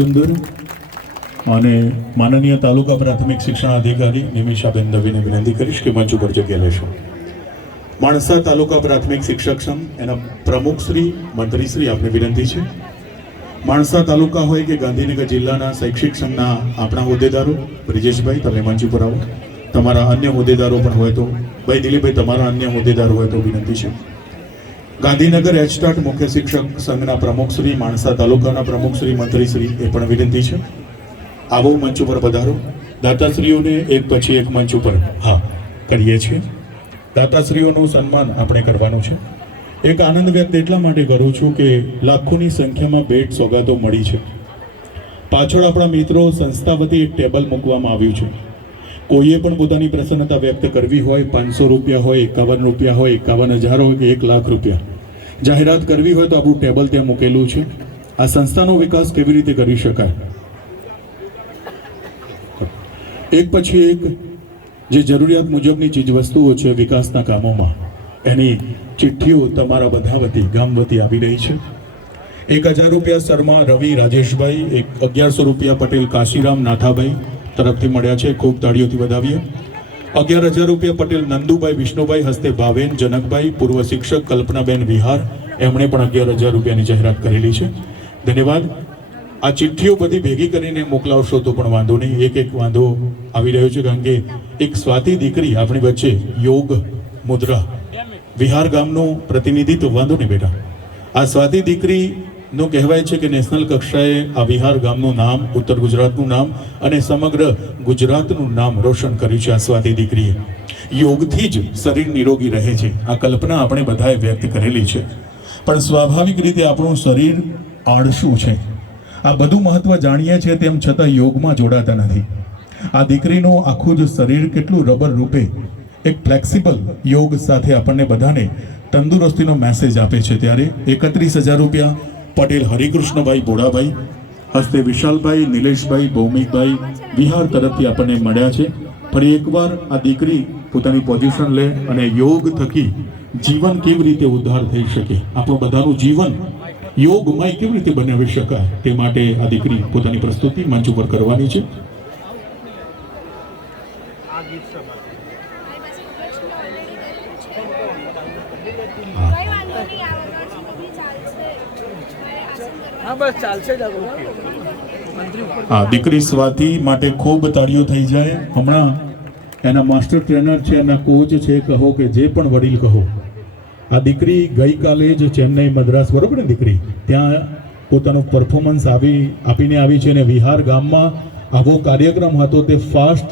સુંદર અને માનનીય તાલુકા પ્રાથમિક શિક્ષણ અધિકારી નિમિષાબેન દવેને વિનંતી કરીશ કે મંચ ઉપર જગ્યા લેશો. માણસા તાલુકા પ્રાથમિક શિક્ષક સંઘ એના પ્રમુખશ્રી મંત્રીશ્રી આપને વિનંતી છે. માણસા તાલુકા હોય કે ગાંધીનગર જિલ્લાના શૈક્ષિક સંઘના આપણા હોદ્દેદારો બ્રિજેશભાઈ તમે મંચ ઉપર આવો. તમારા અન્ય હોદ્દેદારો પણ હોય તો ભાઈ દિલીપભાઈ તમારા અન્ય હોદ્દેદારો હોય તો વિનંતી છે. ગાંધીનગર એચટાટ મુખ્ય શિક્ષક સંઘના પ્રમુખશ્રી માણસા તાલુકાના પ્રમુખશ્રી મંત્રીશ્રી એ પણ વિનંતી છે. આવો મંચ ઉપર પધારો. દાતાશ્રીઓને એક પછી એક મંચ ઉપર કરીએ છીએ. દાતાશ્રીઓનું સન્માન આપણે કરવાનું છે. એક આનંદ વ્યક્ત એટલા માટે કરું છું કે લાખોની સંખ્યામાં ભેટ સોગાતો મળી છે. પાછળ આપણા મિત્રો સંસ્થા વતી એક ટેબલ મૂકવામાં આવ્યું છે. કોઈએ પણ પોતાની પ્રસન્નતા વ્યક્ત કરવી હોય, 500 રૂપિયા હોય, 51 રૂપિયા હોય, 51,000 હોય કે 1 લાખ રૂપિયા જાહેરાત કરવી હોય તો આપણું ટેબલ ત્યાં મૂકેલું છે. આ સંસ્થાનો વિકાસ કેવી રીતે કરી શકાય, એક પછી એક જે જરૂરિયાત મુજબની ચીજ વસ્તુઓ છે વિકાસના કામોમાં, એની ચિઠ્ઠીઓ તમારા બધા વતી ગામ વતી આવી રહી છે. 1,000 રૂપિયા શર્મા રવિ રાજેશભાઈ, 1,100 રૂપિયા પટેલ કાશીરામ નાથાભાઈ તરફથી મળ્યા છે. ખૂબ તાળીઓથી વધાવીએ. 11,000 રૂપિયા પટેલ નંદુભાઈ વિષ્ણુભાઈ હસ્તે ભાવેન જનકભાઈ, પૂર્વ શિક્ષક કલ્પનાબેન વિહાર, એમણે પણ 11,000 રૂપિયાની જાહેરાત કરેલી છે. ધન્યવાદ. આ ચિઠ્ઠીઓ બધી ભેગી કરીને મોકલાવશો તો પણ વાંધો નહીં. એક વાંધો આવી રહ્યો છે કારણ કે એક સ્વાતિ દીકરી આપણી વચ્ચે યોગ મુદ્રા વિહાર ગામનું પ્રતિનિધિત્વ, વાંધો નહીં બેટા. આ સ્વાતિ દીકરીનું કહેવાય છે કે નેશનલ કક્ષાએ આ વિહાર ગામનું નામ, ઉત્તર ગુજરાતનું નામ અને સમગ્ર ગુજરાતનું નામ રોશન કર્યું છે. આ સ્વાતિ દીકરીએ યોગથી જ શરીર નિરોગી રહે છે. આ કલ્પના આપણે બધાએ વ્યક્ત કરેલી છે. પણ સ્વાભાવિક રીતે આપણું શરીર આળસું છે. આ બધું મહત્વ જાણીએ છીએ તેમ છતાં યોગમાં જોડાતા નથી. આ દીકરીનું આખું જ શરીર કેટલું રબર રૂપે એક ફ્લેક્સિબલ યોગ સાથે આપણને બધાને તંદુરસ્તીનો મેસેજ આપે છે. ત્યારે 31,000 રૂપિયા પટેલ હરિકૃષ્ણભાઈ બોડાભાઈ હસ્તે વિશાલભાઈ, નિલેશભાઈ, ભૌમિકભાઈ વિહાર તરફથી આપણને મળ્યા છે. ફરી એકવાર આ દીકરી પોતાની પોઝિશન લે અને યોગ થકી જીવન કેવી રીતે ઉદ્ધાર થઈ શકે, આપણું બધાનું જીવન યોગમય કેવી રીતે બનાવી શકાય તે માટે આ દીકરી પોતાની પ્રસ્તુતિ મંચ ઉપર કરવાની છે. દીકરી સ્વાતિ માટે ખૂબ તાળીઓ થઈ જાય. હમણાં એના માસ્ટર ટ્રેનર છે, એના કોચ છે, કહો કે જે પણ વડીલ કહો, આ દીકરી ગઈકાલે જ ચેન્નઈ મદ્રાસ, બરોબર ને દીકરી, ત્યાં પોતાનું પરફોર્મન્સ આપીને આવી છે. અને વિહાર ગામમાં આવો કાર્યક્રમ હતો તે ફાસ્ટ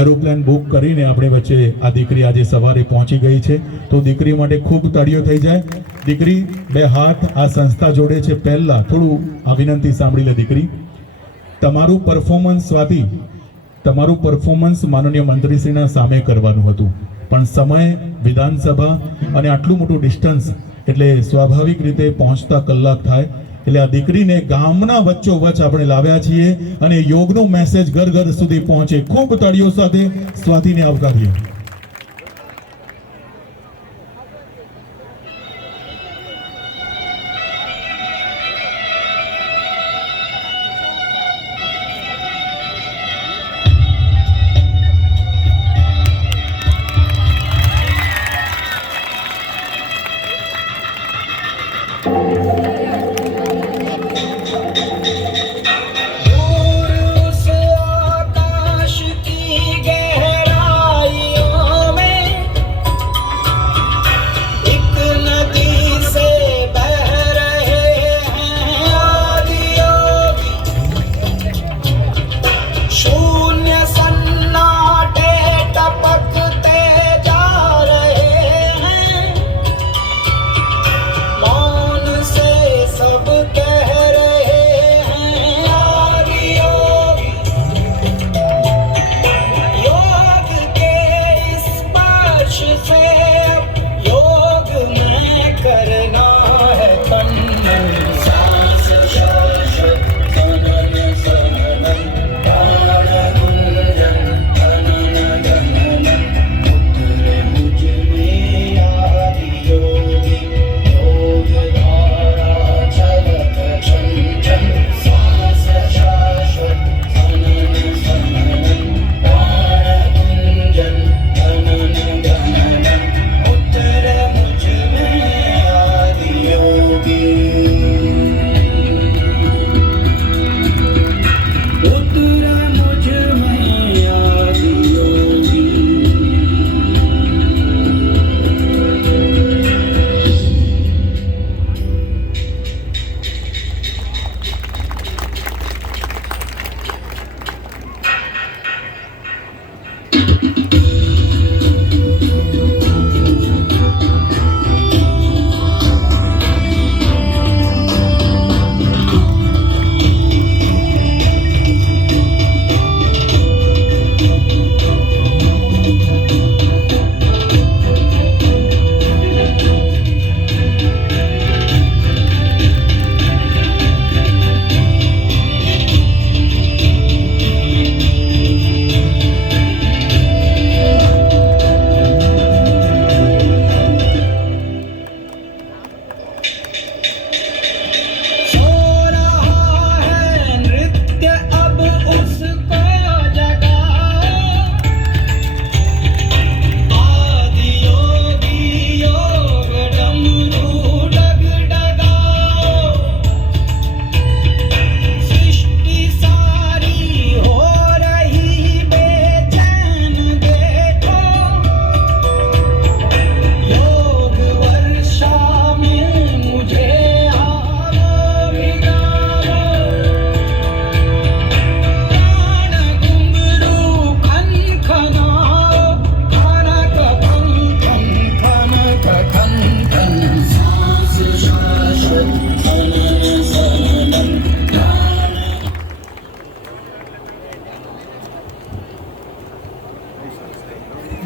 એરોપ્લેન બુક કરીને આપણી વચ્ચે આ દીકરી આજે સવારે પહોંચી ગઈ છે. તો દીકરી માટે ખૂબ તાળીઓ થઈ જાય. દીકરી બે હાથ આ સંસ્થા જોડે છે. પહેલા થોડું આ વિનંતી સાંભળી લે દીકરી. તમારું પરફોર્મન્સ સ્વાતિ, તમારું પરફોર્મન્સ માનનીય મંત્રીશ્રીના સામે કરવાનું હતું, પણ સમય, વિધાનસભા અને આટલું મોટું ડિસ્ટન્સ એટલે સ્વાભાવિક રીતે પહોંચતા કલાક થાય. એટલે આ દીકરીને ગામના વચ્ચોવચ્ચ આપણે લાવ્યા છીએ અને યોગનો મેસેજ ઘર ઘર સુધી પહોંચે. ખૂબ તાળીઓ સાથે સ્વાતિને આવકારીએ. दूर उस आकाश की गहराइयों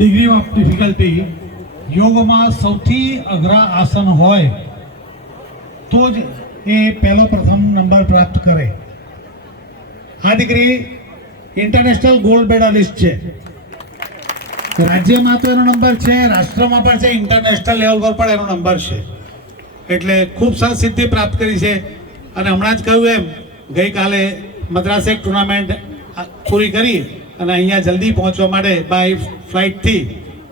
ડિગ્રી ઓફ ડિફિકલ્ટી યોગમાં સૌથી અઘરા આસન હોય તો જ એ પહેલો પ્રથમ નંબર પ્રાપ્ત કરે. આ દીકરી ઇન્ટરનેશનલ ગોલ્ડ મેડાલિસ્ટ છે. રાજ્યમાં તો એનો નંબર છે, રાષ્ટ્રમાં પણ છે, ઇન્ટરનેશનલ લેવલ પર પણ એનો નંબર છે. એટલે ખૂબ સરસ સિદ્ધિ પ્રાપ્ત કરી છે. અને હમણાં જ કહ્યું એમ ગઈકાલે મદ્રાસ એક ટુર્નામેન્ટ પૂરી કરી અને અહીંયા જલ્દી પહોંચવા માટે બાય ફ્લાઇટથી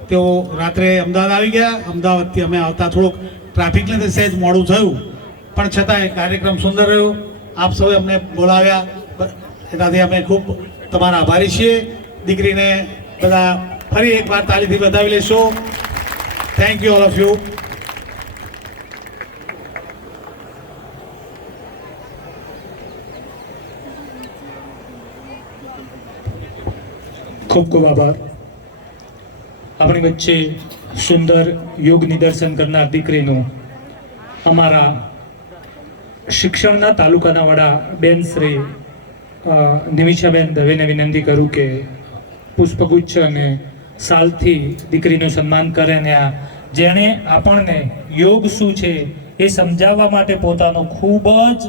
તેઓ રાત્રે અમદાવાદ આવી ગયા. અમદાવાદથી અમે આવતા થોડુંક ટ્રાફિકને લીધે સહેજ મોડું થયું, પણ છતાંય કાર્યક્રમ સુંદર રહ્યો. આપ સૌએ અમને બોલાવ્યા એનાથી અમે ખૂબ તમારા આભારી છીએ. દીકરીને બધા ફરી એકવાર તાળીથી વધાવી લેશો. Thank you all of you. ખૂબ ખૂબ આભાર. આપણી વચ્ચે સુંદર યોગ નિદર્શન કરનાર દીકરીનું અમારા શિક્ષણના તાલુકાના વડા બેન શ્રી નિમિષાબેન દવેને વિનંતી કરું કે પુષ્પગુચ્છ અને સાલથી દીકરીનું સન્માન કરે ને આ જેણે આપણને યોગ શું છે એ સમજાવવા માટે પોતાનો ખૂબ જ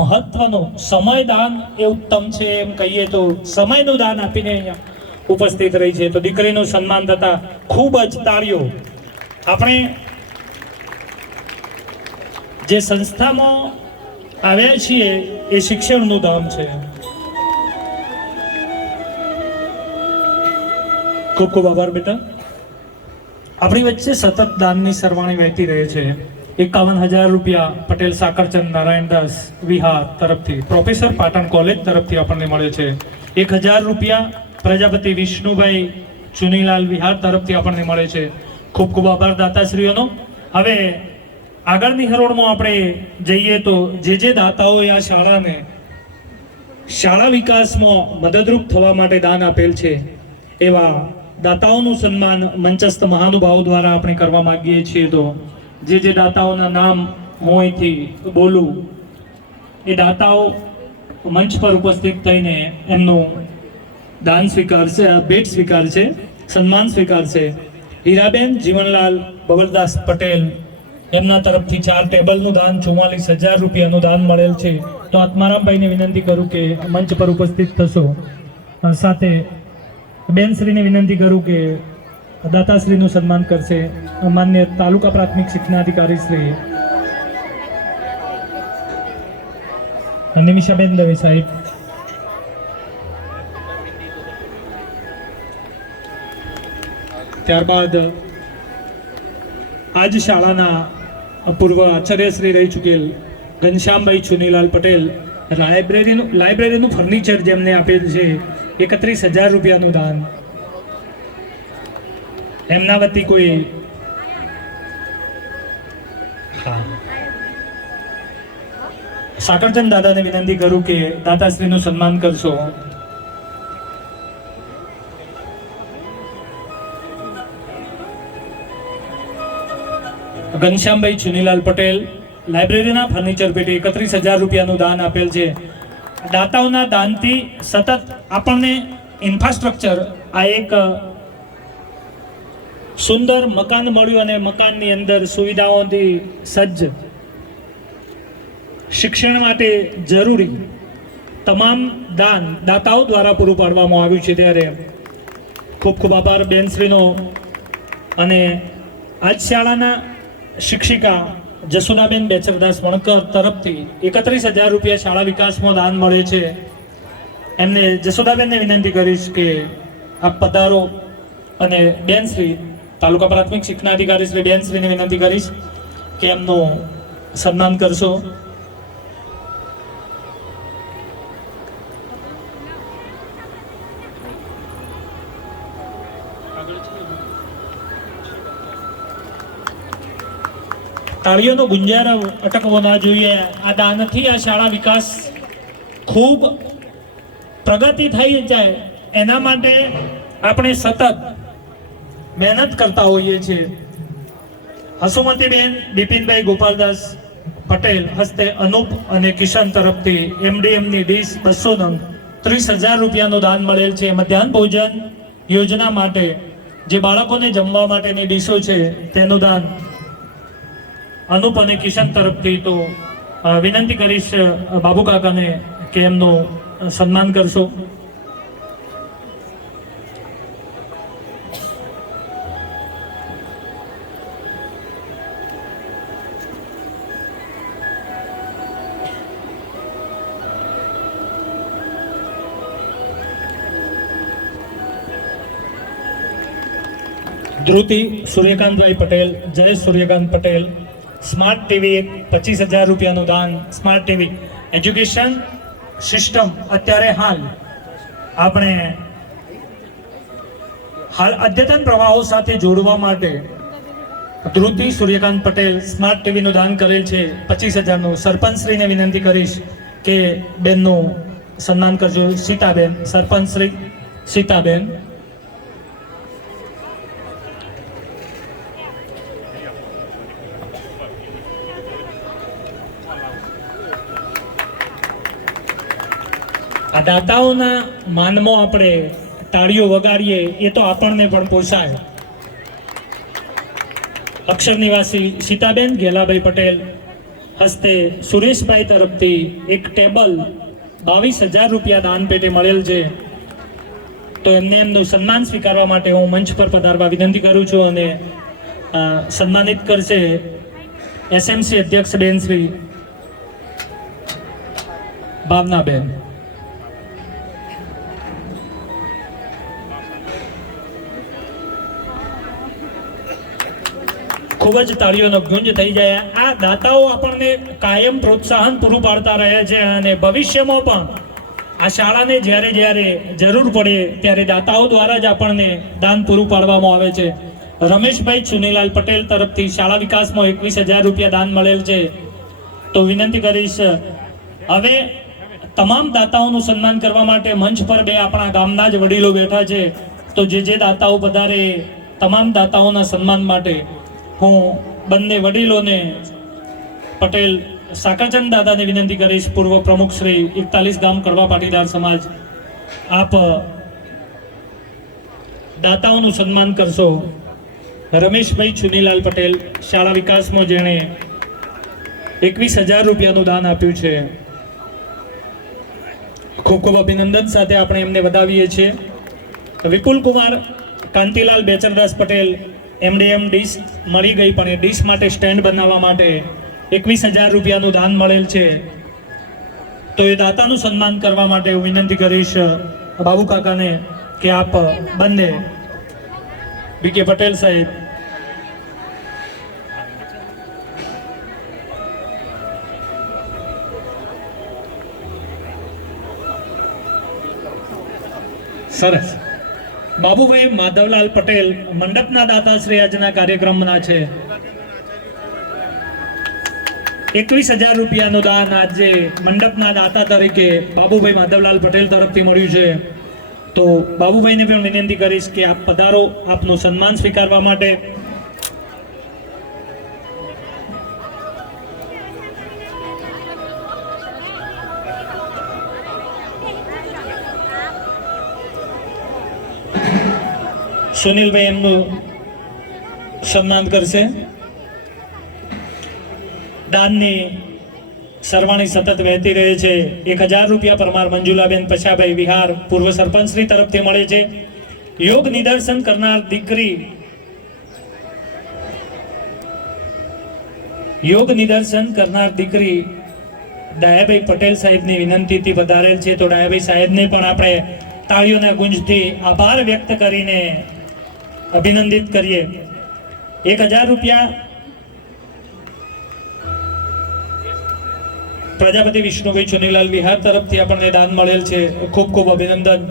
મહત્વનું સમયદાન એ ઉત્તમ છે એમ કહીએ તો સમયનું દાન આપીને અહીંયા ઉપસ્થિત રહી છે. તો દીકરીનું સન્માન થતા ખૂબ જ તાળીઓ. આપણે જે સંસ્થામાં આવ્યા છીએ એ શિક્ષણનું ધામ છે. ખૂબ ખૂબ આભાર બેટા. આપણી વચ્ચે સતત દાનની સરવાણી વહેતી રહે છે. 51,000 રૂપિયા પટેલ સાકરચંદ નારાયણદાસ વિહાર તરફથી, પ્રોફેસર પાટણ કોલેજ તરફથી આપણને મળે છે. 1,000 રૂપિયા પ્રજાપતિ વિષ્ણુભાઈ ચુનીલાલ વિહાર તરફથી આપણને મળે છે. ખૂબ ખૂબ આભાર દાતાશ્રીઓનો. હવે આગળની હરોળમાં આપણે જઈએ તો જે દાતાઓએ આ શાળાને શાળા વિકાસમાં મદદરૂપ થવા માટે દાન આપેલ છે એવા દાતાઓનું સન્માન મંચસ્થ મહાનુભાવો દ્વારા આપણે કરવા માંગીએ છીએ. તો જે દાતાઓના નામ હું અહીંથી બોલું એ દાતાઓ મંચ પર ઉપસ્થિત થઈને એમનું દાન સ્વીકારશે, ભેટ સ્વીકારશે, સન્માન સ્વીકારશે. હીરાબેન જીવનલાલ બબલદાસ પટેલ, એમના તરફથી 4 ટેબલનું દાન 44,000 રૂપિયાનું દાન મળેલ છે. તો આત્મારામભાઈને વિનંતી કરું કે મંચ પર ઉપસ્થિત થશો. સાથે બેનશ્રીને વિનંતી કરું કે દાતાશ્રીનું સન્માન કરશે. માન્ય તાલુકા પ્રાથમિક શિક્ષણાધિકારી શ્રી નિમિષાબેન દવે સાહેબ. ત્યારબાદ આજ શાળાના પૂર્વ આચાર્યશ્રી રહી ચૂકેલ ઘનશ્યામભાઈ ચુનીલાલ પટેલ, લાઇબ્રેરીનું ફર્નિચર જેમને આપેલ છે 31,000 રૂપિયાનું દાન. એમના વતી કોઈ સાકરચંદ દાદાને વિનંતી કરું કે દાતાશ્રીનું સન્માન કરશો. ઘનશ્યામભાઈ ચુનીલાલ પટેલ, લાઇબ્રેરીના ફર્નિચર પેટી 31,000 રૂપિયાનું દાન આપેલ છે. દાતાઓના દાનથી સતત આપણને ઇન્ફ્રાસ્ટ્રક્ચર, આ એક સુંદર મકાન મળ્યું અને મકાનની અંદર સુવિધાઓથી સજ્જ શિક્ષણ માટે જરૂરી તમામ દાન દાતાઓ દ્વારા પૂરું પાડવામાં આવ્યું છે. ત્યારે ખૂબ ખૂબ આભાર બેનશ્રીનો. અને આજ શાળાના શિક્ષિકા જસુદાબેન બેચરદાસ વણકર તરફથી 31,000 રૂપિયા શાળા વિકાસમાં દાન મળે છે. એમને જસુદાબેનને વિનંતી કરીશ કે આપ પધારો અને બેનશ્રી તાલુકા પ્રાથમિક શિક્ષણાધિકારી શ્રી બેનશ્રીને વિનંતી કરીશ કે એમનું સન્માન કરશો. તાળીઓનો ગુંજારો અટકવો ના જોઈએ. આ દાનથી આ શાળા વિકાસ ખૂબ પ્રગતિ થઈ જાય એના માટે આપણે સતત મહેનત કરતા હોઈએ છીએ. હસુમતીબેન બિપિનભાઈ ગોપાલદાસ પટેલ હસ્તે અનુપ અને કિશન તરફથી એમડીએમની ડીશ 200 નંગ 30,000 રૂપિયાનું દાન મળેલ છે. મધ્યાહન ભોજન યોજના માટે જે બાળકોને જમવા માટેની ડીશો છે તેનું દાન અનુપ અને કિશન તરફથી. તો વિનંતી કરીશ બાબુ કાકાને કે એમનું સન્માન કરશો. ધ્રુતિ સૂર્યકાંતભાઈ પટેલ, જયેશ સૂર્યકાંત પટેલ, સ્માર્ટ ટીવી 25,000 રૂપિયાનું દાન. સ્માર્ટ ટીવી એજ્યુકેશન સિસ્ટમ અત્યારે હાલ અદ્યતન પ્રવાહો સાથે જોડવા માટે ધ્રુતિ સૂર્યકાંત પટેલ સ્માર્ટ ટીવીનું દાન કરેલ છે 25,000નું. સરપંચશ્રીને વિનંતી કરીશ કે બેનનું સન્માન કરજો. સીતાબેન, સરપંચશ્રી સીતાબેન. આ દાતાઓના માનમાં આપણે તાળીઓ વગાડીએ એ તો આપણને પણ પોસાય. અક્ષર નિવાસી સીતાબેન ગેલાભાઈ પટેલ હસ્તે સુરેશભાઈ તરફથી એક ટેબલ 22,000 રૂપિયા દાન પેટે મળેલ છે. તો એમને એમનું સન્માન સ્વીકારવા માટે હું મંચ પર પધારવા વિનંતી કરું છું અને સન્માનિત કરશે એસએમસી અધ્યક્ષ બેન શ્રી ભાવનાબેન. ખૂબ જ તાળીઓનો ગુંજ થઈ જાય. આ દાતાઓ આપણને કાયમ પ્રોત્સાહન પૂરું પાડતા રહે છે અને ભવિષ્યમાં પણ આ શાળાને જ્યારે જ્યારે જરૂર પડે ત્યારે દાતાઓ દ્વારા જ આપણને દાન પૂરું પાડવામાં આવે છે. રમેશભાઈ ચુનીલાલ પટેલ તરફથી શાળા વિકાસમાં 21,000 રૂપિયા દાન મળેલ છે. તો વિનંતી કરીશ હવે તમામ દાતાઓનું સન્માન કરવા માટે મંચ પર બે આપણા ગામના જ વડીલો બેઠા છે. તો જે દાતાઓ પધારે તમામ દાતાઓના સન્માન માટે હું બંને વડીલોને પટેલ સાકરચંદ દાદાને વિનંતી કરીશ. પૂર્વ પ્રમુખ શ્રી 41 ગામ કડવા પાટીદાર સમાજ, આપ દાતાઓનું સન્માન કરશો. રમેશભાઈ ચુનીલાલ પટેલ શાળા વિકાસમાં જેણે 21,000 રૂપિયાનું દાન આપ્યું છે. ખૂબ ખૂબ અભિનંદન સાથે આપણે એમને વધાવીએ છીએ. વિપુલ કુમાર કાંતિલાલ બેચરદાસ પટેલ, એમડીએમ ડીશ મળી ગઈ પણ એ ડીશ માટે સ્ટેન્ડ બનાવવા માટે 21,000 રૂપિયાનું દાન મળેલ છે. તો એ દાતાનું સન્માન કરવા માટે હું વિનંતી કરીશ બાબુ કાકાને કે આપ બંને બીકે પટેલ સાહેબ સરસ. બાબુભાઈ માધવલાલ પટેલ મંડપના દાતા શ્રી આજના કાર્યક્રમના છે. 21,000 રૂપિયાનું દાન આજે મંડપના દાતા તરીકે બાબુભાઈ માધવલાલ પટેલ તરફથી મળ્યું છે. તો બાબુભાઈને પણ વિનંતી કરીશ કે આપ પધારો આપનું સન્માન સ્વીકારવા માટે. સુનિલભાઈ એમનું સન્માન કરશે. દાનની સરવાણી સતત વહેતી રહે છે. 1,000 રૂપિયા પરમાર મંજુલાબેન પછાભાઈ વિહાર પૂર્વ સરપંચ શ્રી તરફથી મળે છે. યોગ નિદર્શન કરનાર દીકરી ડાયાભાઈ પટેલ સાહેબની વિનંતીથી વધારેલ છે. તો ડાયાભાઈ સાહેબને પણ આપણે તાળીઓના ગુંજથી આભાર વ્યક્ત કરીને અભિનંદિત કરીએ. 1,000 રૂપિયા પ્રજાપતિ વિષ્ણુભાઈ ચુનીલાલ વિહાર તરફથી આપણને દાન મળેલ છે. ખૂબ ખૂબ અભિનંદન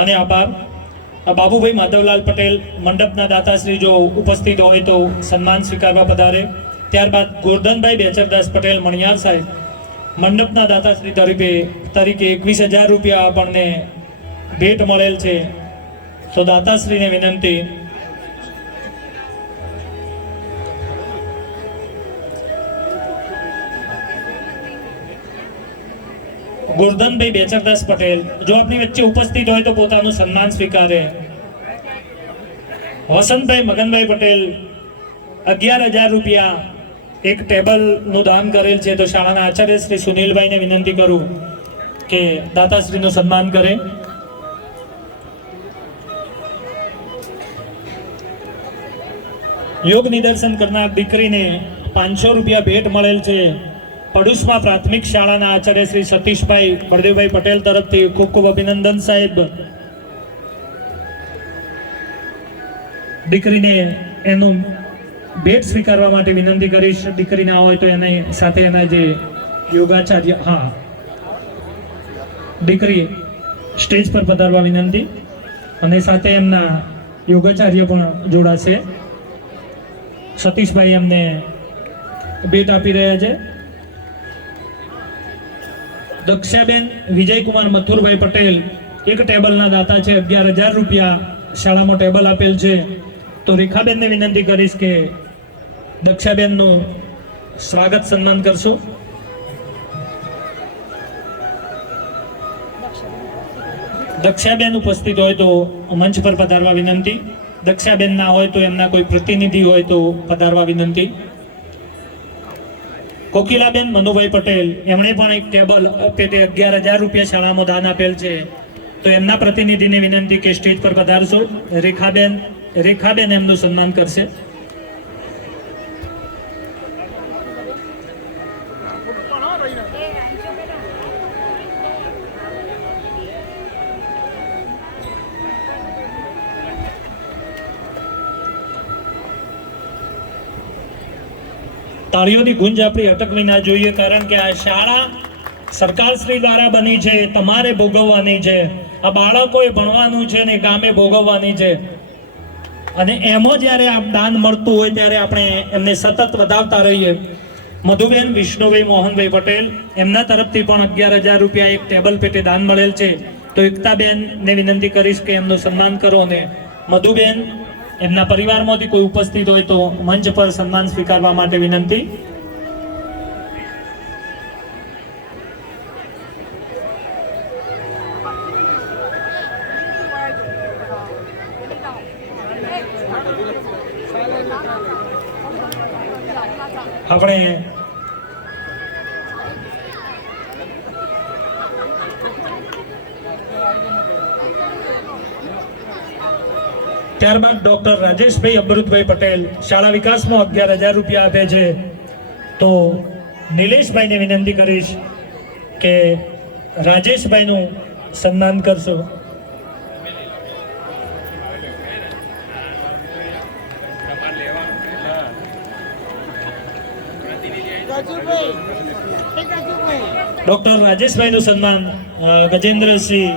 અને આભાર. બાબુભાઈ માધવલાલ પટેલ મંડપના દાતાશ્રી જો ઉપસ્થિત હોય તો સન્માન સ્વીકારવા પધારે. ત્યારબાદ ગોરધનભાઈ બેચરદાસ પટેલ મણિયાર સાહેબ મંડપના દાતાશ્રી તરીકે 21,000 રૂપિયા આપણને ભેટ મળેલ છે. તો દાતાશ્રીને વિનંતી ગોરધનભાઈ બેચરદાસ પટેલ જો આપણી વચ્ચે ઉપસ્થિત હોય તો પોતાનું સન્માન સ્વીકારે. વસંતભાઈ મગનભાઈ પટેલ 11,000 રૂપિયા એક ટેબલનું દાન કરેલ છે. તો શાળાના આચાર્ય શ્રી સુનિલભાઈને વિનંતી કરું કે દાતાશ્રીનું સન્માન કરે. યોગ નિદર્શન કરનાર દીકરીને 500 રૂપિયા ભેટ મળેલ છે. પડુસમાં પ્રાથમિક શાળાના આચાર્ય શ્રી સતીશભાઈ બળદેવભાઈ પટેલ તરફથી ખૂબ ખૂબ અભિનંદન સાહેબ. દીકરીને એનું ભેટ સ્વીકારવા માટે વિનંતી કરીશ. દીકરી ના હોય તો એને સાથે એના જે યોગાચાર્ય, હા, દીકરી સ્ટેજ પર પધારવા વિનંતી, અને સાથે એમના યોગાચાર્ય પણ જોડાશે. સતીશભાઈ એમને ભેટ આપી રહ્યા છે. દક્ષાબેન વિજયકુમાર મથુરભાઈ પટેલ એક ટેબલના દાતા છે. 11,000 રૂપિયા શાળામાં ટેબલ આપેલ છે. તો રેખાબેનને વિનંતી કરીશ કે દક્ષાબેનનું સ્વાગત સન્માન કરશું. દક્ષાબેન ઉપસ્થિત હોય તો મંચ પર પધારવા વિનંતી. દક્ષાબેન ના હોય તો એમના કોઈ પ્રતિનિધિ હોય તો પધારવા વિનંતી. કોકિલાબેન મનુભાઈ પટેલ, એમણે પણ એક ટેબલ પેટે 11,000 રૂપિયા શાળામાં દાન આપેલ છે. તો એમના પ્રતિનિધિને વિનંતી કે સ્ટેજ પર પધારશો. રેખાબેન એમનું સન્માન કરશે. તાળીઓની ગુંજ આપણી અટકવી ના જોઈએ, કારણ કે આ શાળા સરકારશ્રી દ્વારા બની છે, તમારે ભોગવવાની છે. આ બાળકોએ ભણવાનું છે ને કામે ભોગવવાની છે. અને એમાં જ્યારે આ દાન મળતું હોય ત્યારે આપણે એમને સતત વધાવતા રહીએ. મધુબેન વિષ્ણુભાઈ મોહનભાઈ પટેલ, એમના તરફથી પણ 11,000 રૂપિયા એક ટેબલ પેટે દાન મળેલ છે. તો એકતાબેનને વિનંતી કરીશ કે એમનું સન્માન કરો. અને મધુબેન એમના પરિવારમાંથી કોઈ ઉપસ્થિત હોય તો મંચ પર સન્માન સ્વીકારવા માટે વિનંતી. આપણે ત્યારબાદ ડોક્ટર રાજેશભાઈ અમૃતભાઈ પટેલ શાળા વિકાસમાં 11,000 રૂપિયા આપે છે. તો નિલેશભાઈને વિનંતી કરીશ કે રાજેશભાઈનું સન્માન કરશો. ડોક્ટર રાજેશભાઈનું સન્માન ગજેન્દ્રસિંહ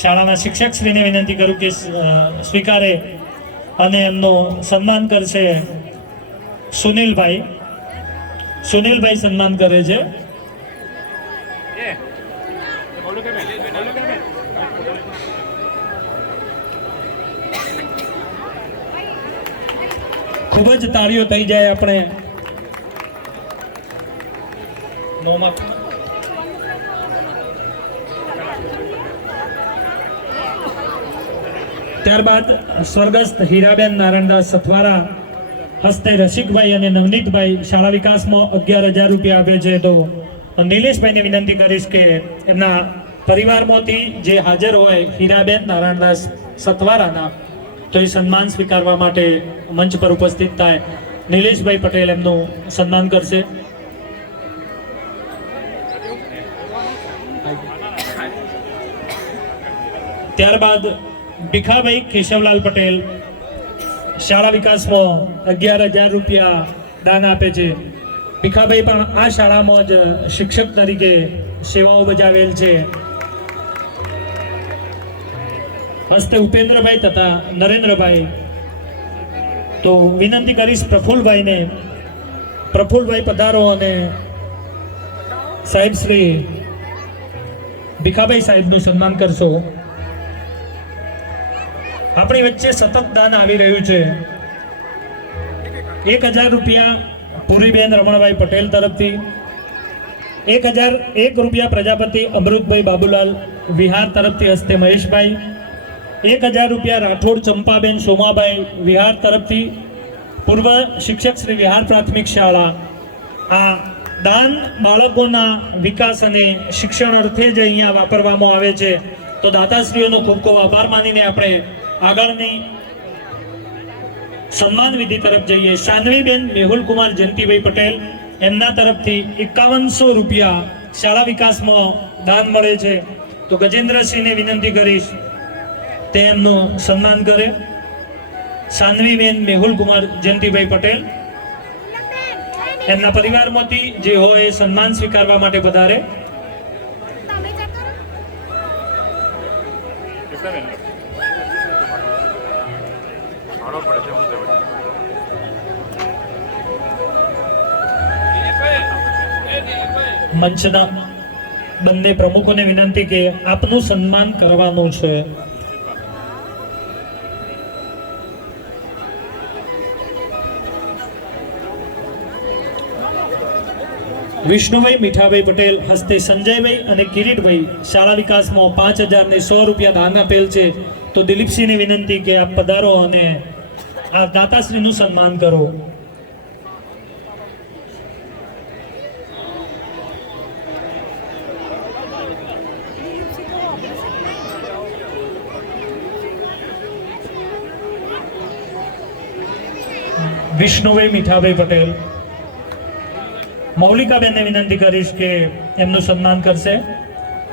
શાળાના શિક્ષકશ્રીને વિનંતી કરું કે સ્વીકારે અને એમનું સન્માન કરશે. સુનિલભાઈ સન્માન કરે છે. ખૂબ જ તાળીઓ થઈ જાય આપણે. ત્યારબાદ સ્વર્ગસ્થ હીરાબેન નારાયણદાસ સથવારા હસ્તે રસિકભાઈ અને નવનીતભાઈ શાળા વિકાસમાં 11,000 રૂપિયા આપે છે. તો નિલેશભાઈને વિનંતી કરીશ કે એમના પરિવારમાંથી જે હાજર હોય હીરાબેન નારાયણદાસ સથવારાના, તો એ સન્માન સ્વીકારવા માટે મંચ પર ઉપસ્થિત થાય. નિલેશભાઈ પટેલ એમનું સન્માન કરશે. ત્યારબાદ ભીખાભાઈ કેશવલાલ પટેલ શાળા વિકાસમાં 11,000 રૂપિયા દાન આપે છે. ભીખાભાઈ પણ આ શાળામાં જ શિક્ષક તરીકે સેવાઓ બજાવેલ છે. હસ્તે ઉપેન્દ્રભાઈ તથા નરેન્દ્રભાઈ. તો વિનંતી કરીશ પ્રફુલભાઈને. પ્રફુલભાઈ પધારો અને સાહેબ શ્રી ભીખાભાઈ સાહેબનું સન્માન કરશો. આપણી વચ્ચે સતત દાન આવી રહ્યું છે. 1,000 રૂપિયા પુરીબેન રમણભાઈ પટેલ તરફથી, 1,001 રૂપિયા પ્રજાપતિ અમૃતભાઈ બાબુલાલ વિહાર તરફથી હસ્તે મહેશભાઈ, 1000 રૂપિયા રાઠોડ ચંપાબેન સોમાભાઈ વિહાર તરફથી, પૂર્વ શિક્ષક શ્રી વિહાર પ્રાથમિક શાળા. આ દાન બાળકોના વિકાસ અને શિક્ષણ અર્થે જ અહીંયા વાપરવામાં આવે છે. તો દાતાશ્રીઓનો ખૂબ ખૂબ આભાર માનીને આપણે આગળની સન્માન વિધિ તરફ જઈએ. સાનવીબેન મેહુલકુમાર જયંતિભાઈ પટેલ, એમના તરફથી 5100 રૂપિયા શાળા વિકાસમાં દાન મળે છે. તો ગજેન્દ્રસિંહને વિનંતી કરીશ તે એમનું સન્માન કરે. સાનવીબેન મેહુલકુમાર જયંતિભાઈ પટેલ, એમના પરિવારમાંથી જે હોય એ સન્માન સ્વીકારવા માટે પધારે. મંચના બંને પ્રમુખોને વિનંતી કે આપનું સન્માન કરવાનું છે. વિષ્ણુભાઈ મીઠાભાઈ પટેલ હસ્તે સંજયભાઈ અને કિરીટભાઈ શાળા વિકાસમાં 5000 ને 100 રૂપિયા દાન આપેલ છે. તો દિલીપસિંહને વિનંતી કે આપ પધારો અને આ દાતાશ્રીનું સન્માન કરો. વિષ્ણુભાઈ મીઠાભાઈ પટેલ, મૌલિકાબેનને વિનંતી કરીશ કે એમનું સન્માન કરશે.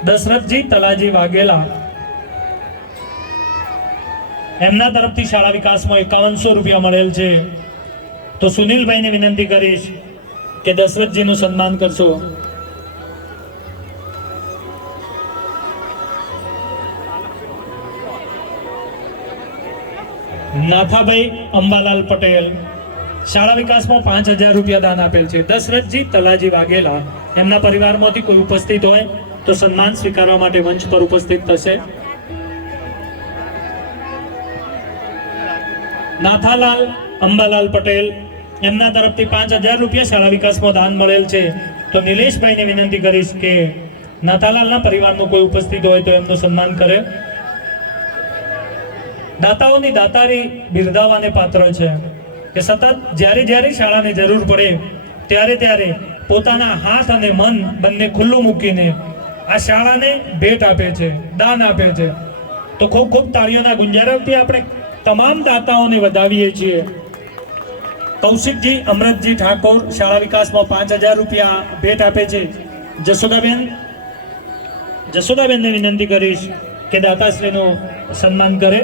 દશરથજી તલાજી વાઘેલા, એમના તરફથી શાળા વિકાસમાં 5100 રૂપિયા મળેલ છે. તો સુનિલભાઈને વિનંતી કરીશ કે દશરથજીનું સન્માન કરશો. નાથાભાઈ અંબાલાલ પટેલ, શાળા વિકાસમાં 5000 રૂપિયા દાન આપેલ છે. દશરથજી તલાજી વાઘેલા, એમના પરિવારમાંથી કોઈ ઉપસ્થિત હોય તો સન્માન સ્વીકારવા માટે મંચ પર ઉપસ્થિત થશે. નાથાલાલ અંબાલાલ પટેલ, એમના તરફથી 5000 રૂપિયા શાળા વિકાસમાં દાન મળેલ છે. તો નિલેશભાઈને વિનંતી કરીશ કે નાથાલાલના પરિવારનું કોઈ ઉપસ્થિત હોય તો એમનું સન્માન કરે. દાતાઓની દાતારી બિરદાવાને પાત્ર છે કે સતત જ્યારે જ્યારે શાળાને જરૂર પડે ત્યારે ત્યારે પોતાના હાથ અને મન બંને ખુલ્લું મૂકીને આ શાળાને ભેટ આપે છે, દાન આપે છે. તો ખૂબ ખૂબ તાળીઓના ગુંજારવથી આપણે તમામ દાતાઓને વધાવીએ છીએ. કૌશિકજી અમૃતજી ઠાકોર શાળા વિકાસમાં 5000 રૂપિયા ભેટ આપે છે. જશોદાબેનને વિનંતી કરીશ કે દાતાશ્રીનું સન્માન કરે.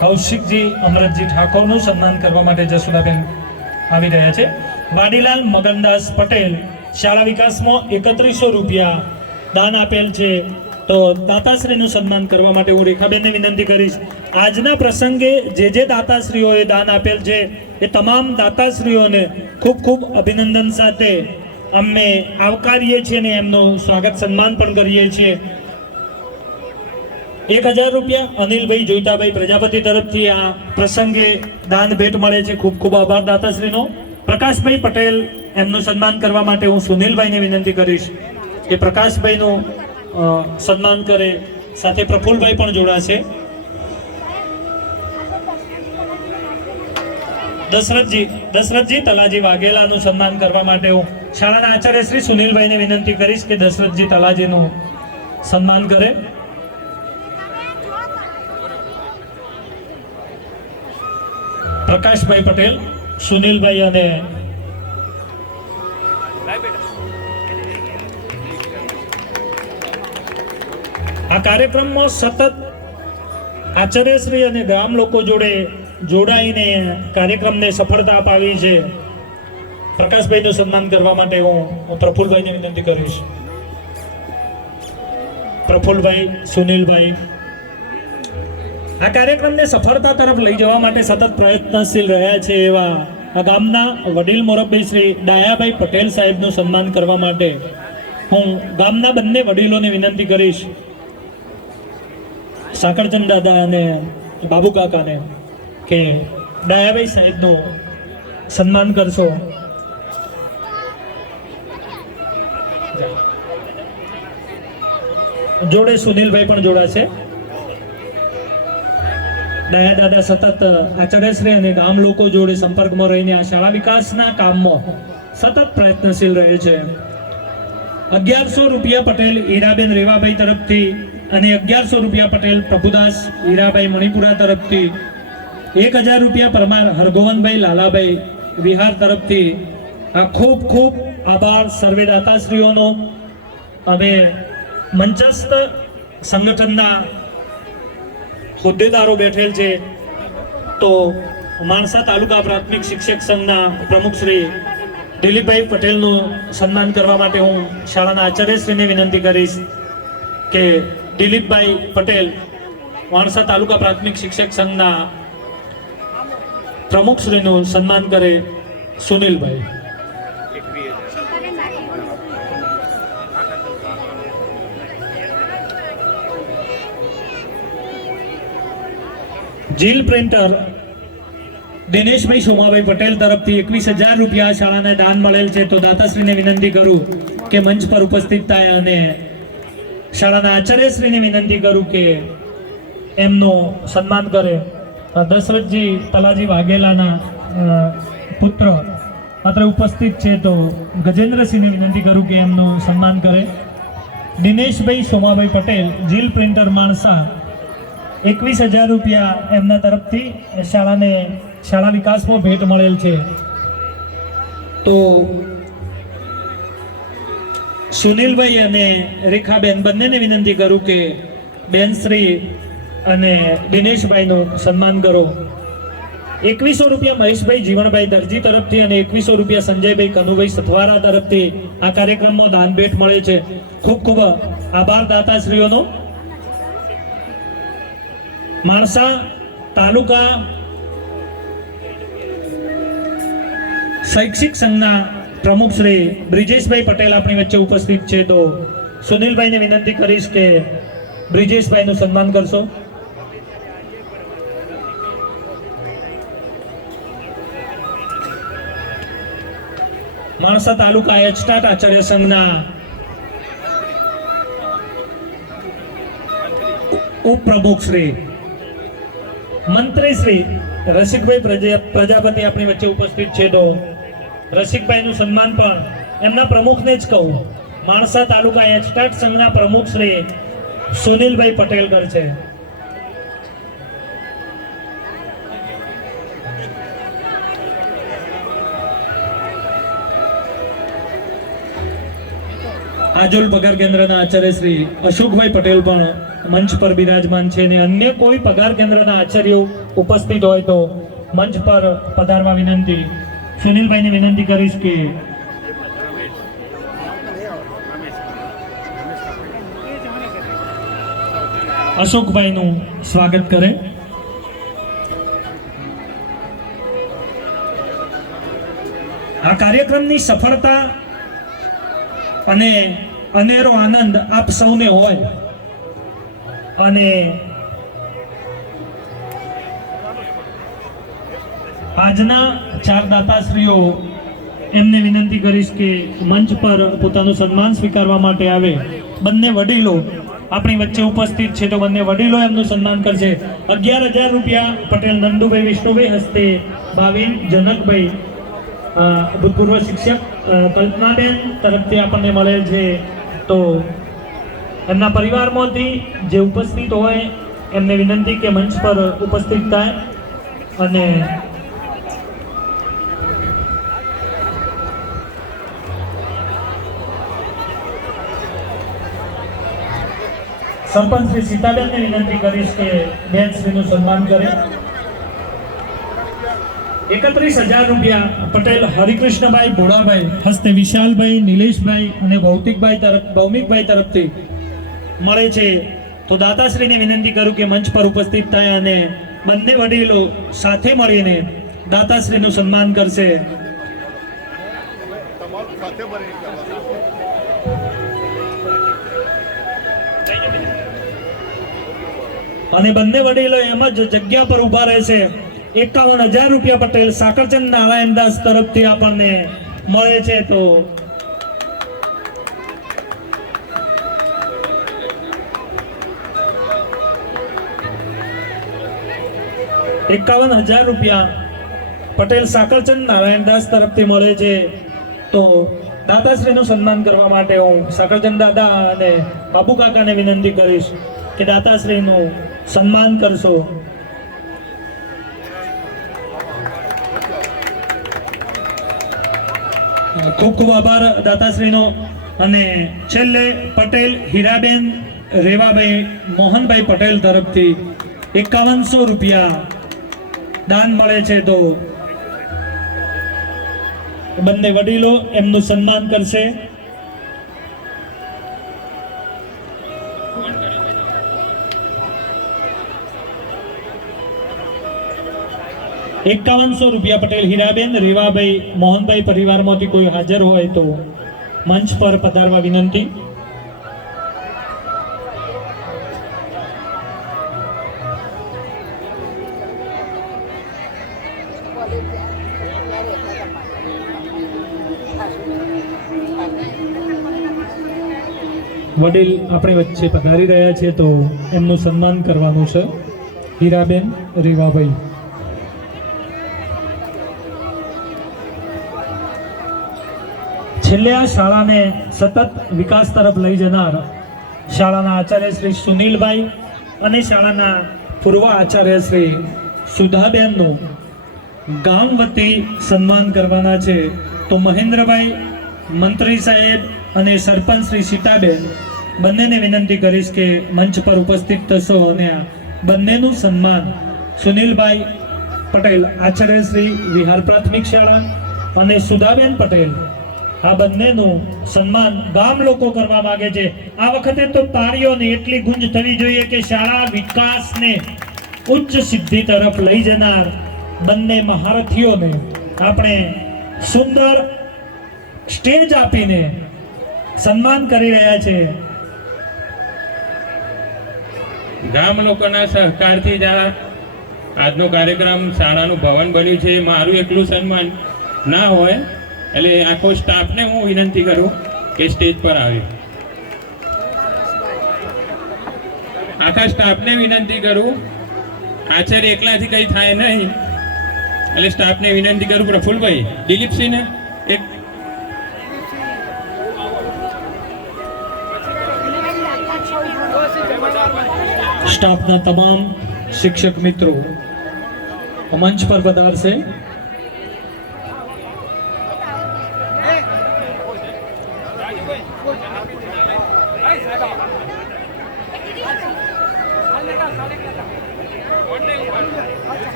કૌશિકજી અમૃતજી ઠાકોરનું સન્માન કરવા માટે જસુદાબેન આવી રહ્યા છે. વાડીલાલ મગનદાસ પટેલ, શાળા વિકાસમાં 3100 રૂપિયા દાન આપેલ છે. તો દાતાશ્રીનું સન્માન કરવા માટે હું રેખાબેનને વિનંતી કરીશ. આજના પ્રસંગે જે દાતાશ્રીઓએ દાન આપેલ છે એ તમામ દાતાશ્રીઓને ખૂબ ખૂબ અભિનંદન સાથે અમે આવકારીએ છીએ અને એમનું સ્વાગત સન્માન પણ કરીએ છીએ. 1000 રૂપિયા અનિલભાઈ જોઈતાભાઈ પ્રજાપતિ તરફથી આ પ્રસંગે દાન ભેટ મળે છે. ખૂબ ખૂબ આભાર દાતાશ્રીનો. પ્રકાશભાઈ પટેલ, એમનું સન્માન કરવા માટે હું સુનિલભાઈને વિનંતી કરીશ કે પ્રકાશભાઈનું સન્માન કરે. સાથે પ્રફુલભાઈ પણ જોડાશે. દશરથજી તલાજી વાઘેલાનું સન્માન કરવા માટે હું શાળાના આચાર્ય શ્રી સુનિલભાઈને વિનંતી કરીશ કે દશરથજી તલાજીનું સન્માન કરે. પ્રકાશભાઈ પટેલ, સુનિલભાઈ અને આ કાર્યક્રમમાં સતત આચાર્યશ્રી અને ગામ લોકો જોડે જોડાઈને કાર્યક્રમને સફળતા અપાવી છે. પ્રકાશભાઈનું સન્માન કરવા માટે હું પ્રફુલભાઈને વિનંતી કરીશ. પ્રફુલભાઈ, સુનિલભાઈ, આ કાર્યક્રમને સફળતા તરફ લઈ જવા માટે સતત પ્રયત્નશીલ રહ્યા છે એવા આ ગામના વડીલ મુરબ્બી શ્રી ડાયાભાઈ પટેલ સાહેબનું સન્માન કરવા માટે હું ગામના બંને વડીલોને વિનંતી કરીશ, સાકરચંદ દાદા અને બાબુ કાકાને, કે ડાયાભાઈ સાહેબનું સન્માન કરશો. જોડે સુનિલભાઈ પણ જોડાશે. ડાયા દાદા સતત આચાર્યશ્રી અને ગામ લોકો જોડે સંપર્કમાં રહીને આ શાળા વિકાસના કામમાં સતત પ્રયત્નશીલ રહે છે. 1100 રૂપિયા પટેલ હીરાબેન રેવાભાઈ તરફથી અને 1100 રૂપિયા પટેલ પ્રભુદાસ હીરાભાઈ મણિપુરા તરફથી, 1000 રૂપિયા પરમાર હરગોવનભાઈ લાલાભાઈ વિહાર તરફથી. આ ખૂબ ખૂબ આભાર સર્વે દાતાશ્રીઓનો. અમે મંચસ્થ સંગઠનના હોદ્દેદારો બેઠેલ છે, તો માણસા તાલુકા પ્રાથમિક શિક્ષક સંઘના પ્રમુખ શ્રી દિલીપભાઈ પટેલનું સન્માન કરવા માટે હું શાળાના આચાર્યશ્રીને વિનંતી કરીશ કે દિલીપભાઈ પટેલ માણસા તાલુકા પ્રાથમિક શિક્ષક સંઘના પ્રમુખશ્રીનું સન્માન કરે. સુનિલભાઈ. જીલ પ્રિન્ટર દિનેશભાઈ સોમાભાઈ પટેલ તરફથી 21,000 રૂપિયા શાળાને દાન મળેલ છે, તો દાતાશ્રીને વિનંતી કરું કે મંચ પર ઉપસ્થિત થાય અને શાળાના આચાર્યશ્રીને વિનંતી કરું કે એમનું સન્માન કરે. દશરથજી તલાજી વાઘેલાના પુત્ર માત્ર ઉપસ્થિત છે, તો ગજેન્દ્રસિંહને વિનંતી કરું કે એમનું સન્માન કરે. દિનેશભાઈ સોમાભાઈ પટેલ જીલ પ્રિન્ટર માણસા 21,000 રૂપિયા એમના તરફથી શાળા વિકાસમાં ભેટ મળેલ છે, તો સુનિલભાઈ અને રેખાબેન બંનેને વિનંતી કરું કે બેનશ્રી અને દિનેશભાઈનું સન્માન કરો. 2100 રૂપિયા મહેશભાઈ જીવણભાઈ દરજી તરફથી અને 2100 રૂપિયા સંજયભાઈ કનુભાઈ સથવારા તરફથી આ કાર્યક્રમમાં દાન ભેટ મળે છે. ખૂબ ખૂબ આભાર દાતાશ્રીઓનો. માણસા તાલુકા શૈક્ષિક સંઘના પ્રમુખ શ્રી બ્રિજેશભાઈ પટેલ આપણી વચ્ચે ઉપસ્થિત છે, તો સુનિલભાઈને વિનંતી કરીશ કે બ્રિજેશભાઈનું સન્માન કરશો. માણસા તાલુકા એચટાટ આચાર્ય સંઘના ઉપપ્રમુખ શ્રી મંત્રી શ્રી રસિકભાઈ પ્રજાપતિ આપણી વચ્ચે ઉપસ્થિત છે, તો રસિકભાઈનું સન્માન પણ એમના પ્રમુખને જ કહું, માણસા તાલુકા એચટાટ સંઘના પ્રમુખ શ્રી સુનિલભાઈ પટેલ કરશે. આજોલ પગાર કેન્દ્રના આચાર્ય શ્રી અશોકભાઈ પટેલ પણ મંચ પર બિરાજમાન છે, અને અન્ય કોઈ પગાર કેન્દ્રના આચાર્યો ઉપસ્થિત હોય તો મંચ પર પધારવા વિનંતી. સુનિલભાઈને વિનંતી કરીશ કે અશોકભાઈનું સ્વાગત કરે. આ કાર્યક્રમની સફળતા અને અનેરો આનંદ આપ સૌને હોય, અને આજના 4 દાતાશ્રીઓ એમને વિનંતી કરીશ કે મંચ પર પોતાનું સન્માન સ્વીકારવા માટે આવે. બંને વડીલો આપણી વચ્ચે ઉપસ્થિત છે, તો બંને વડીલો એમનું સન્માન કરશે. 11,000 રૂપિયા પટેલ નંદુભાઈ વિષ્ણુભાઈ હસ્તે ભાવિન જનકભાઈ ભૂતપૂર્વ શિક્ષક કલ્પનાબેન તરફથી આપણને મળેલ છે, તો એમના પરિવારમાંથી જે ઉપસ્થિત હોય એમને વિનંતી કે મંચ પર ઉપસ્થિત થાય. અને સરપંચ શ્રી સીતાબેનને વિનંતી કરીશ કે બેન શ્રીનું સન્માન કરે. 31,000 રૂપિયા પટેલ હરિકૃષ્ણભાઈ ભોળાભાઈ હસ્તે વિશાલભાઈ, નિલેશભાઈ અને ભૌમિકભાઈ તરફથી મળે છે, તો દાતાશ્રીને વિનંતી કરું કે મંચ પર ઉપસ્થિત થાય અને બંને વડીલો સાથે મળીને દાતાશ્રીનું સન્માન કરશે. અને બંને વડીલો એમ જ જગ્યા પર ઊભા રહેશે. 51,000 રૂપિયા પટેલ સાકરચંદ નારાયણદાસ તરફથી આપણને મળે છે. તો 51,000 રૂપિયા પટેલ સાકરચંદ નારાયણદાસ તરફથી મળે છે. તો દાતાશ્રીનું સન્માન કરવા માટે હું સાકરચંદ દાદા અને બાબુ કાકાને વિનંતી કરીશ કે દાતાશ્રીનું સન્માન કરશો. ખૂબ ખૂબ આભાર દાતાશ્રીનો. અને છેલ્લે પટેલ હીરાબેન રેવાભાઈ મોહનભાઈ પટેલ તરફથી 5100 રૂપિયા દાન મળે છે. તો બંને વડીલો એમનું સન્માન કરશે. ₹5100 પટેલ હીરાબેન રેવાભાઈ મોહનભાઈ પરિવારમાંથી કોઈ હાજર હોય તો મંચ પર પધારવા વિનંતી. વડીલ આપણે વચ્ચે પધારી રહ્યા છે તો એમનું સન્માન કરવાનું છે. હીરાબેન રેવાભાઈ. છેલ્લે આ શાળાને સતત વિકાસ તરફ લઈ જનાર શાળાના આચાર્ય શ્રી સુનિલભાઈ અને શાળાના પૂર્વ આચાર્ય શ્રી સુધાબેનનું ગામ વતી સન્માન કરવાના છે. તો મહેન્દ્રભાઈ, મંત્રી સાહેબ અને સરપંચ શ્રી સીતાબેન બંનેને વિનંતી કરીશ કે મંચ પર ઉપસ્થિત થશો અને આ બંનેનું સન્માન સુનિલભાઈ પટેલ આચાર્ય શ્રી વિહાર પ્રાથમિક શાળા અને સુધાબેન પટેલ આ બંનેનું સન્માન ગામ લોકો કરવા માંગે છે. આ વખતે તો તાળીઓની એટલી ગુંજ થવી જોઈએ કે શાળા વિકાસને ઉચ્ચ સિદ્ધિ તરફ લઈ જનાર બંને મહારથીઓને આપણે સુંદર સ્ટેજ આપીને સન્માન કરી રહ્યા છે. ગામ લોકોના સહકારથી જ આજનો કાર્યક્રમ શાળાનું ભવન બન્યું છે. મારું એકલું સન્માન ના હોય એટલે આખો સ્ટાફને હું વિનંતી કરું કે સ્ટેજ પર આવે. આખા સ્ટાફને વિનંતી કરું, આચાર્ય એકલાથી કંઈ થાય નહીં એટલે સ્ટાફને વિનંતી કરું. પ્રફુલભાઈ, દિલીપસિંહને એક સ્ટાફના તમામ શિક્ષક મિત્રો મંચ પર પધારશે.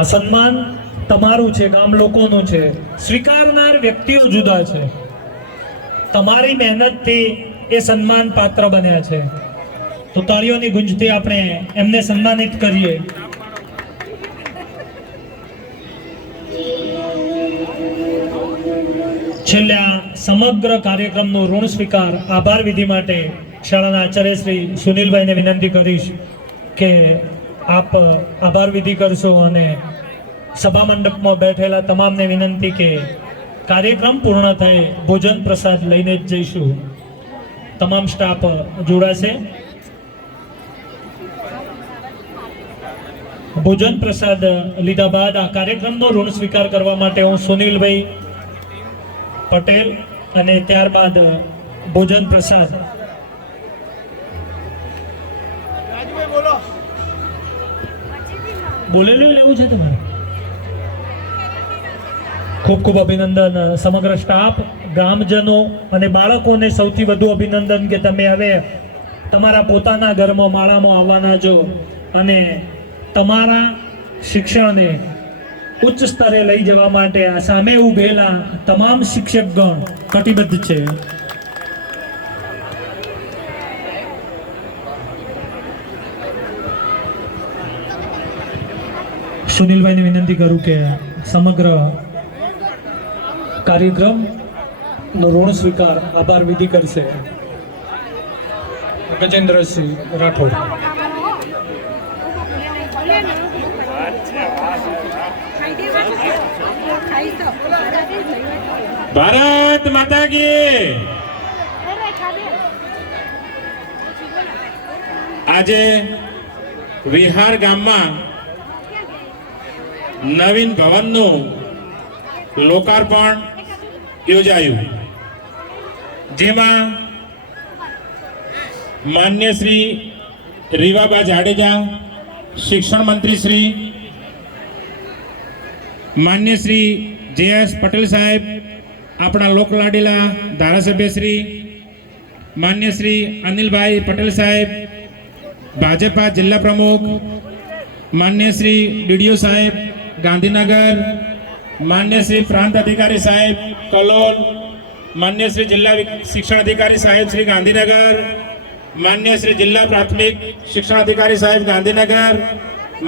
આ સન્માન તમારું છે, ગામ લોકોનું છે. સ્વીકારનાર વ્યક્તિઓ જુદા છે. તમારી મહેનતથી એ સન્માન પાત્ર બન્યા છે. તો તાળીઓની ગુંજથી આપણે એમને સન્માનિત કરીએ. છેલ્લે આ સમગ્ર કાર્યક્રમનો ઋણ સ્વીકાર આભાર વિધિ માટે શાળાના આચાર્ય શ્રી સુનિલભાઈને વિનંતી કરીશ કે આપ આભાર વિધિ કરશો અને સભા મંડપમાં બેઠેલા તમામને વિનંતી કે કાર્યક્રમ પૂર્ણ થાય ભોજન પ્રસાદ લઈને જ જઈશું. તમામ સ્ટાફ જોડાશે. ભોજન પ્રસાદ લીધા બાદ આ કાર્યક્રમનો ઋણ સ્વીકાર કરવા માટે હું સુનિલભાઈ પટેલ અને ત્યારબાદ ભોજન પ્રસાદ બોલેલું લેવું છે તમારે. ખૂબ ખૂબ અભિનંદન સમગ્ર સ્ટાફ, ગ્રામજનો અને બાળકોને સૌથી વધુ અભિનંદન કે તમે હવે તમારા પોતાના ઘરમાં માળામાં આવવાના છો અને તમારા શિક્ષણને ઉચ્ચ સ્તરે લઈ જવા માટે આ સામે ઉભેલા તમામ શિક્ષકગણ કટિબદ્ધ છે. સુનિલભાઈને વિનંતી કરું કે સમગ્ર કાર્યક્રમનો ઋણ સ્વીકાર આભાર વિધિ કરશે ગજેન્દ્રસિંહ રાઠોડ. ભારત માતા કી. આજે વિહાર ગામમાં નવીન ભવનનું લોકાર્પણ યોજાયું, જેમાં માન્ય શ્રી રીવાબા જાડેજા શિક્ષણ મંત્રી શ્રી, માન્ય શ્રી જે.એસ. પટેલ સાહેબ આપણા લોકલાડીલા ધારાસભ્ય શ્રી, માન્ય શ્રી અનિલભાઈ પટેલ સાહેબ ભાજપા જિલ્લા પ્રમુખ, માન્ય શ્રી ડીડીઓ સાહેબ ગાંધીનગર, માન્ય શ્રી પ્રાંત અધિકારી સાહેબ કલોલ, માન્ય શ્રી જિલ્લા શિક્ષણ અધિકારી સાહેબ શ્રી ગાંધીનગર, માન્ય શ્રી જિલ્લા પ્રાથમિક શિક્ષણ અધિકારી સાહેબ ગાંધીનગર,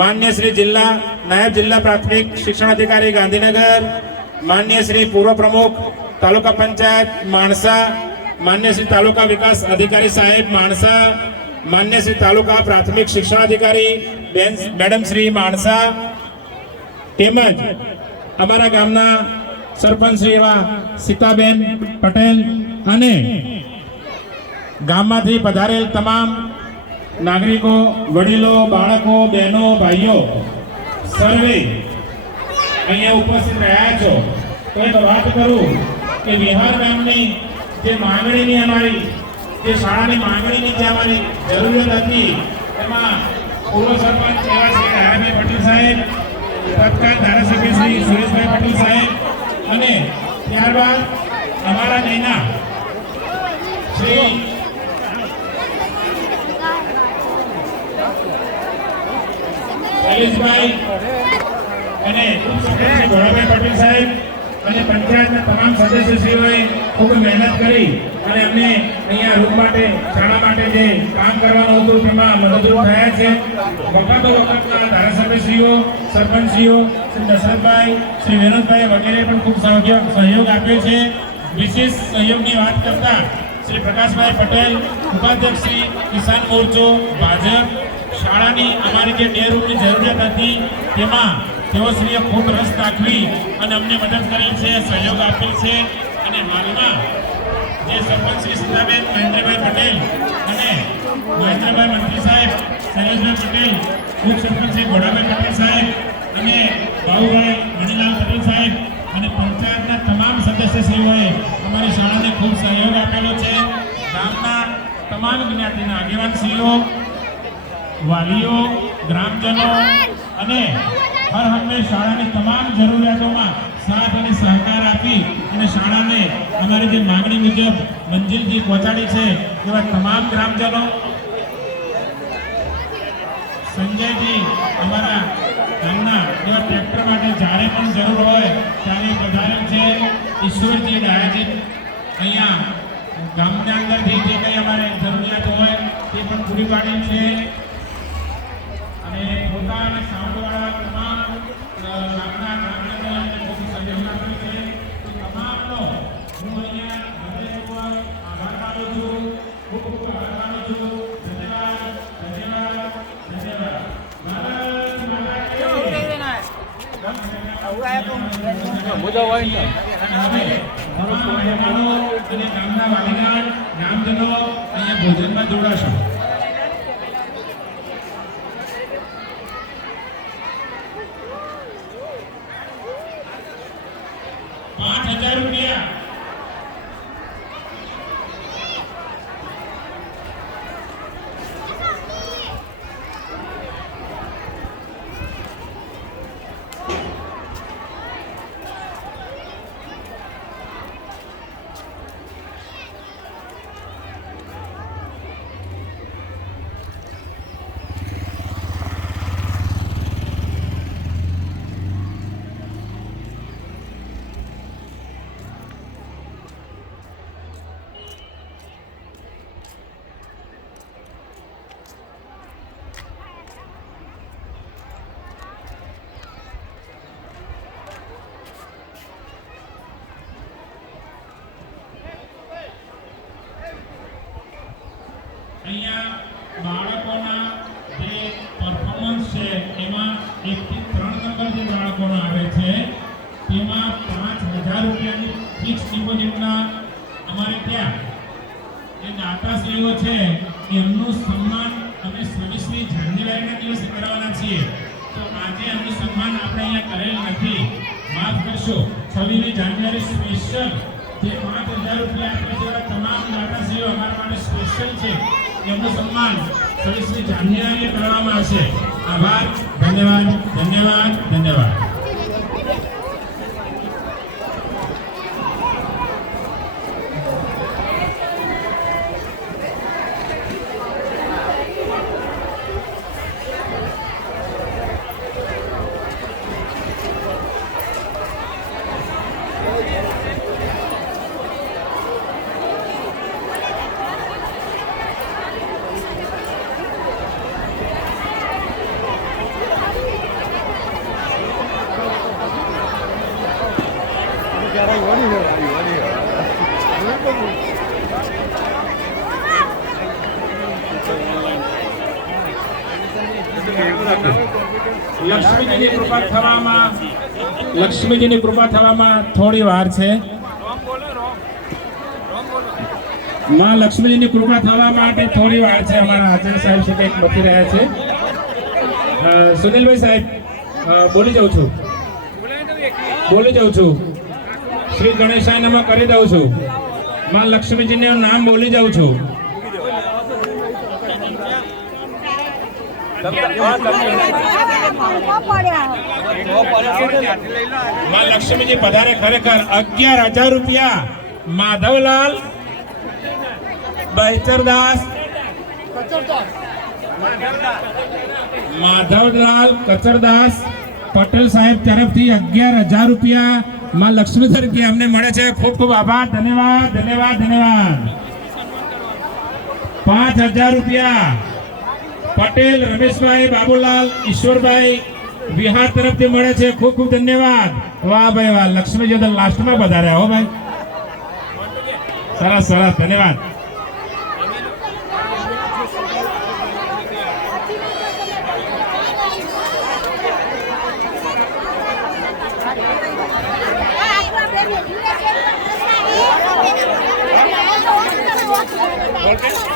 માન્ય શ્રી જિલ્લા નાયબ જિલ્લા પ્રાથમિક શિક્ષણ અધિકારી ગાંધીનગર, માન્ય શ્રી પૂર્વ પ્રમુખ તાલુકા પંચાયત માણસા, માન્ય શ્રી તાલુકા વિકાસ અધિકારી સાહેબ માણસા, માન્ય શ્રી તાલુકા પ્રાથમિક શિક્ષણ અધિકારી મેડમ શ્રી માણસા, તેમજ અમારા ગામના સરપંચ શ્રી એવા સીતાબેન પટેલ અને ગામમાંથી પધારેલ તમામ નાગરિકો, વડીલો, બાળકો, બહેનો, ભાઈઓ સર્વે અહીંયા ઉપસ્થિત રહ્યા છો. તો એક વાત કરું કે વિહાર ગામની જે માંગણીની અમારી જે શાળાની માંગણીની જે અમારી જરૂરિયાત હતી, એમાં પૂર્વ સરપંચ એવા શ્રી નારાયણભાઈ પટેલ સાહેબ, તત્કાલ ધારાસભ્ય શ્રી સુરેશભાઈ પટેલ સાહેબ અને ત્યારબાદ અમારા નૈના શ્રી શૈલેષભાઈ અને ઉપસરપંચ ભોળાભાઈ પટેલ સાહેબ અને પંચાયતના તમામ સદસ્યશ્રીઓએ ખૂબ મહેનત કરી અને અમને અહીંયા રૂમ માટે, શાળા માટે જે કામ કરવાનું હતું તેમાં મદદરૂપ થયા છે. વખતો વખતના ધારાસભ્યશ્રીઓ, સરપંચશ્રીઓ શ્રી દશરથભાઈ, શ્રી વિનોદભાઈ વગેરે પણ ખૂબ સહયોગ આપ્યો છે. વિશેષ સહયોગની વાત કરતા શ્રી પ્રકાશભાઈ પટેલ, ઉપાધ્યક્ષ શ્રી કિસાન મોરચો ભાજપ, શાળાની અમારી જે 2 રૂમની જરૂરિયાત હતી તેમાં તેઓશ્રીએ ખૂબ રસ દાખવી અને અમને મદદ કરેલ છે, સહયોગ આપેલ છે. અને હાલમાં જે સરપંચ શ્રી સીતાબેન મહેન્દ્રભાઈ પટેલ અને મહેન્દ્રભાઈ મંત્રી સાહેબ શૈલેષભાઈ પટેલ, ઉપસરપંચ શ્રી ભોળાભાઈ પટેલ સાહેબ અને બાબુભાઈ મણીલાલ પટેલ સાહેબ અને પંચાયતના તમામ સદસ્યશ્રીઓએ અમારી શાળાને ખૂબ સહયોગ આપેલો છે. ગામના તમામ જ્ઞાતિના આગેવાનશ્રીઓ, વાલીઓ, ગ્રામજનો અને હર હંમેશ શાળાની તમામ જરૂરિયાતોમાં સાથ અને સહકાર આપી અને શાળાને અમારી જે માંગણી મુજબ મંજિલથી પહોંચાડી છે એવા તમામ ગ્રામજનો, સંજયજી અમારા ગામના એવા ટ્રેક્ટર માટે જ્યારે પણ જરૂર હોય ત્યારે પધારેલ છે. ઈશ્વરજી ડાયાજી અહીંયા ગામના અંદરથી જે કંઈ અમારે જરૂરિયાત હોય તે પણ પૂરી પાડેલ છે. અને પોતા અને સાઉન્ડવાળા તમામ ગામના ગ્રામજનોને ખૂબ સહયોગ આપ્યો છે. તો તમામનો હું અહીંયા હૃદયપૂર્વક આભાર માનું છું, ખૂબ ખૂબ આભાર માનું છું. ધન્યવાદ, ધન્યવાદ, ધન્યવાદ. ભારત માતા કી જય. અને ગામના વાલીગણ, ગ્રામજનો અહીંયા ભોજનમાં જોડાશો. 5,000 રૂપિયા. 1 થી 3 નંબર જે બાળકોનો આવે છે તેમાં 5,000 રૂપિયાની ફિક્સ ડિપોઝિટના અમારે ત્યાં જે દાતાશ્રીઓ છે એમનું સન્માન અમે 26મી જાન્યુઆરીના દિવસે કરાવવાના છીએ. તો આજે એમનું સન્માન આપણે અહીંયા કરેલ નથી, માફ કરશો. 26મી જાન્યુઆરી સ્પેશિયલ જે 5,000 રૂપિયા આપે છે એવા તમામ દાતાશ્રીઓ અમારા માટે સ્પેશિયલ છે, એમનું સન્માન 26મી જાન્યુઆરીએ કરવામાં આવશે. આભાર, ધન્યવાદ, ધન્યવાદ, ધન્યવાદ. લક્ષ્મીજીની કૃપા થવામાં થોડી વાર છે. માં લક્ષ્મીજીની કૃપા થવા માટે થોડી વાર છે. અમારા આચાર્ય સાહેબ છે કંઈક લખી રહ્યા છે. સુનિલભાઈ સાહેબ, બોલી જાઉં છું. શ્રી ગણેશાય નમઃ કરી દઉં છું. માં લક્ષ્મીજીનું નામ બોલી જાઉં છું. માં લક્ષ્મીજી પધારે. ખરેખર 11,000 રૂપિયા માધવલાલ બહેચરદાસ કચરદાસ પટેલ સાહેબ તરફથી 11,000 રૂપિયા માં લક્ષ્મી તરીકે અમને મળે છે. ખૂબ ખૂબ આભાર, ધન્યવાદ, ધન્યવાદ, ધન્યવાદ. 5,000 રૂપિયા પટેલ રમેશભાઈ, બાબુલાલ, ઈશ્વરભાઈ વિહાર તરફથી મળે છે. ખૂબ ખૂબ ધન્યવાદ. વાહ ભાઈ વાહ, લક્ષ્મીજી તો લાસ્ટમાં પધાર્યા હો ભાઈ. સરસ સરસ, ધન્યવાદ. Okay.